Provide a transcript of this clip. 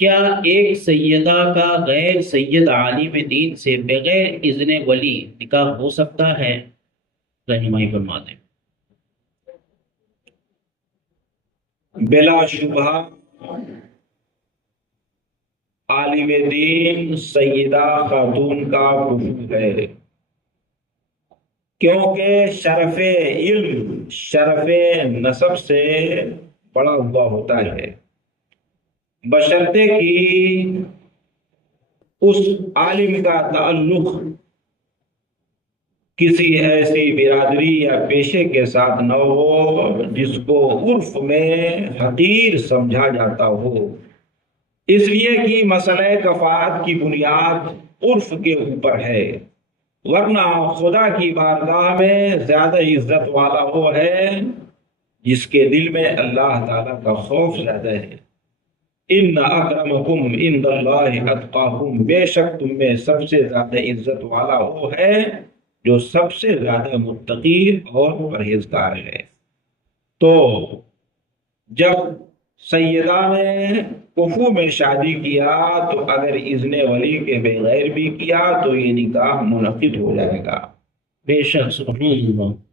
کیا ایک سیدہ کا غیر سید عالم دین سے بغیر اذن ولی نکاح ہو سکتا ہے؟ رہنمائی فرما دیں۔ بلا شبہ عالم دین سیدہ خاتون کا کفر ہے، کیونکہ شرف علم شرف نسب سے بڑا ہوا ہوتا ہے، بشرطے کہ اس عالم کا تعلق کسی ایسی برادری یا پیشے کے ساتھ نہ ہو جس کو عرف میں حقیر سمجھا جاتا ہو، اس لیے کہ مسئلہ کفارت کی بنیاد عرف کے اوپر ہے، ورنہ خدا کی بارگاہ میں زیادہ عزت والا وہ ہے جس کے دل میں اللہ تعالیٰ کا خوف زیادہ ہے۔ ان اکرمکم عند اللہ اتقاکم، بے شک تم میں سب سے زیادہ عزت والا وہ ہے جو سب سے زیادہ متقی اور پرہیزگار ہے۔ تو جب سیدہ نے کفو میں شادی کیا تو اگر اذن ولی کے بغیر بھی کیا تو یہ نکاح منعقد ہو جائے گا۔ بے شک، سبحان اللہ۔